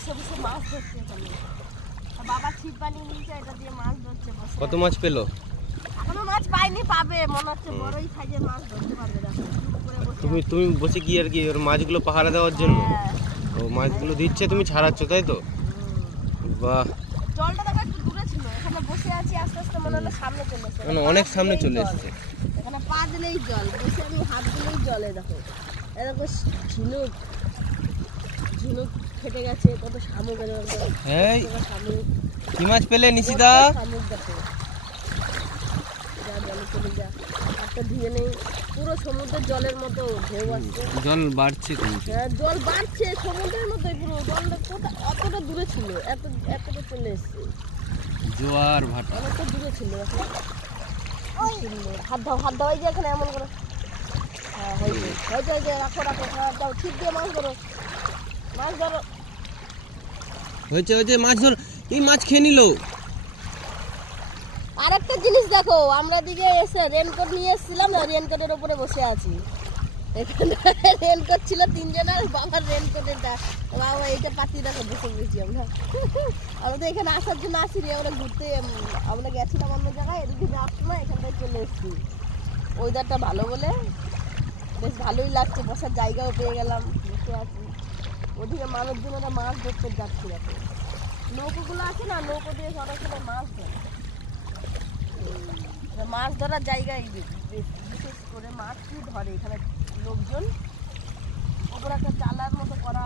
বসে বসে মাছ ধরছে এখানে। বাবা ছিপ বানিয়ে নিয়েছে, এটা দিয়ে মাছ ধরছে বসে। কত মাছ পেলো? এখনো মাছ পাইনি, পাবে মনে হচ্ছে, বড়ই সাইজের মাছ ধরতে পারবে। দেখো তুমি বসে কি আর কি ওর মাছগুলো পাহারা দেওয়ার জন্য ও মাছগুলো দিচ্ছে, তুমি ছাড়াচ্ছ তাই তো? বাহ, জলটা দেখো একটু দূরে ছিল, এখানে বসে আছি, আস্তে আস্তে মনে হলো সামনে চলে এসেছে। মানে অনেক সামনে চলে এসেছে। এখানে পা দিলেই জল, বসে আমি হাত দিলেই জলে। দেখো এরকম ঝিনুক ঝিনুক ফেটে গেছে, কত শামুক। এই কি মাছ পেলে নিশিদা? শামুক দেখো, যা জলে চলে যা, হাতটা ধুয়ে নেই। পুরো সমুদ্রের জলের মতো ঢেউ আসছে, জল বাড়ছে কিন্তু। হ্যাঁ জল বাড়ছে সমুদ্রের মতোই পুরো। জলটা কোথায় অতটা দূরে ছিল, এতটা চলে এসছে। জোয়ার ভাটা অনেকটা দূরে ছিল। হাত দাও এই যে এখানে এমন করে। হ্যাঁ হয়েছে, রাখো হাত দাও, ঠিক দিয়ে মাছ ধরো। হয়েছে মাছ ধর। এই মাছ খেয়ে নিল। আরেকটা জিনিস দেখো, আমরা দিকে এসে রেনকোট নিয়ে এসেছিলাম না, রেনকোটের উপরে বসে আছি। এখানে রেনকোট ছিল তিনজনের, বাবার রেনকোটেরটা বাবা এইটা পাতি দেখো বসে বসেছি আমরা। আমাদের এখানে আসার জন্য আসিনি, আমরা ঘুরতে, আমরা গেছিলাম অন্য জায়গায়, এদিকে যাচ্ছি না, এখানটায় চলে এসেছি। ওয়েদারটা ভালো বলে বেশ ভালোই লাগছে, বসার জায়গাও পেয়ে গেলাম, বসে আছি। ওদিকে মানুষজনেরা মাছ ধরতে যাচ্ছি। দেখো নৌকোগুলো আছে না, নৌকো দিয়ে সবাই সময় মাছ ধরে। মাছ ধরার জায়গায় বিশেষ করে মাছ কি ধরে এখানে লোকজন, ওপরে একটা চালার মতো করা।